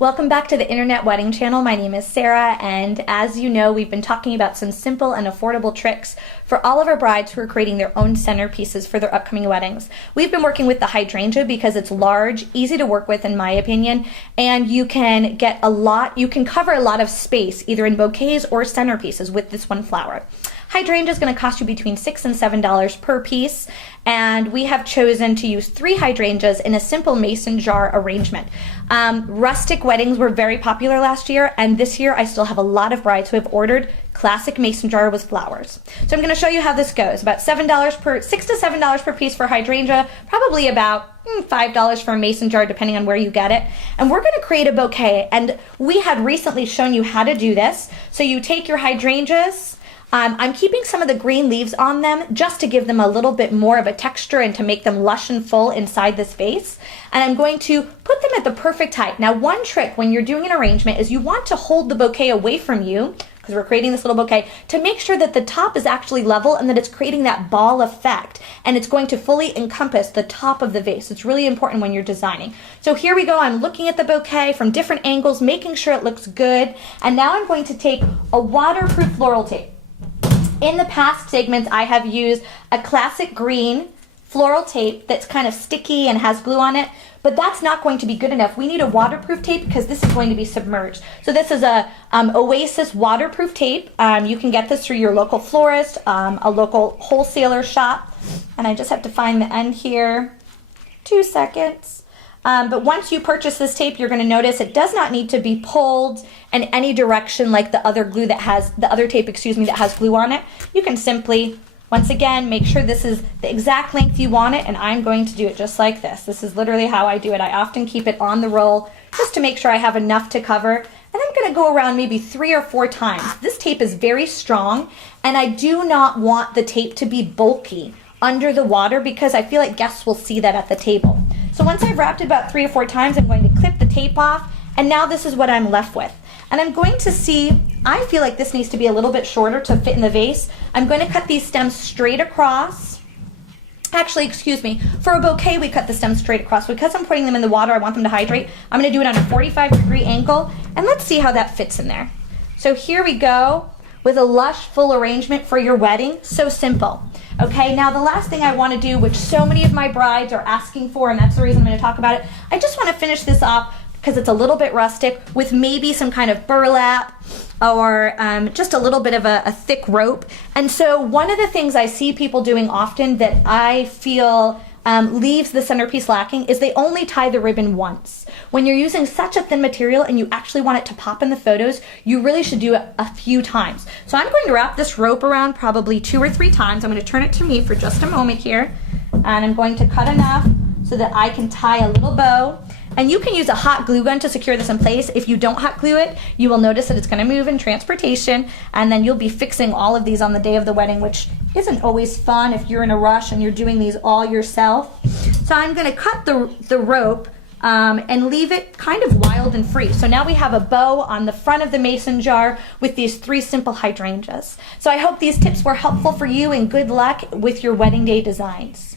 Welcome back to the Internet Wedding Channel. My name is Sarah, and as you know, we've been talking about some simple and affordable tricks for all of our brides who are creating their own centerpieces for their upcoming weddings. We've been working with the hydrangea because it's large, easy to work with in my opinion, and you can cover a lot of space either in bouquets or centerpieces with this one flower. Hydrangea is going to cost you between $6 and $7 per piece, and we have chosen to use 3 hydrangeas in a simple mason jar arrangement. Rustic weddings were very popular last year, and this year I still have a lot of brides who have ordered classic mason jar with flowers. So I'm going to show you how this goes. About $6 to $7 per piece for hydrangea, probably about $5 for a mason jar depending on where you get it. And we're going to create a bouquet, and we had recently shown you how to do this. So you take your hydrangeas. I'm keeping some of the green leaves on them just to give them a little bit more of a texture and to make them lush and full inside this vase. And I'm going to put them at the perfect height. Now, one trick when you're doing an arrangement is you want to hold the bouquet away from you, because we're creating this little bouquet, to make sure that the top is actually level and that it's creating that ball effect. And it's going to fully encompass the top of the vase. It's really important when you're designing. So here we go. I'm looking at the bouquet from different angles, making sure it looks good. And now I'm going to take a waterproof floral tape. In the past segments, I have used a classic green floral tape that's kind of sticky and has glue on it, but that's not going to be good enough. We need a waterproof tape because this is going to be submerged. So this is a Oasis waterproof tape. You can get this through your local florist, a local wholesaler shop, and I just have to find the end here. 2 seconds. But once you purchase this tape, you're going to notice it does not need to be pulled in any direction like the other tape, that has glue on it. You can simply, once again, make sure this is the exact length you want it, and I'm going to do it just like this. This is literally how I do it. I often keep it on the roll just to make sure I have enough to cover, and I'm going to go around maybe 3 or 4 times. This tape is very strong, and I do not want the tape to be bulky under the water because I feel like guests will see that at the table. So once I've wrapped it about 3 or 4 times, I'm going to clip the tape off, and now this is what I'm left with. And I'm going to see, I feel like this needs to be a little bit shorter to fit in the vase. I'm going to cut these stems straight across. Actually, excuse me, for a bouquet we cut the stems straight across. Because I'm putting them in the water, I want them to hydrate. I'm going to do it on a 45-degree angle, and let's see how that fits in there. So here we go with a lush, full arrangement for your wedding. So simple. Okay, now the last thing I want to do, which so many of my brides are asking for, and that's the reason I'm going to talk about it, I just want to finish this off because it's a little bit rustic with maybe some kind of burlap or just a little bit of a thick rope. And so one of the things I see people doing often that I feel leaves the centerpiece lacking is they only tie the ribbon once. When you're using such a thin material and you actually want it to pop in the photos, you really should do it a few times. So I'm going to wrap this rope around probably 2 or 3 times. I'm going to turn it to me for just a moment here, and I'm going to cut enough so that I can tie a little bow. And you can use a hot glue gun to secure this in place. If you don't hot glue it, you will notice that it's going to move in transportation, and then you'll be fixing all of these on the day of the wedding, which isn't always fun if you're in a rush and you're doing these all yourself. So I'm going to cut the rope and leave it kind of wild and free. So now we have a bow on the front of the mason jar with these 3 simple hydrangeas. So I hope these tips were helpful for you, and good luck with your wedding day designs.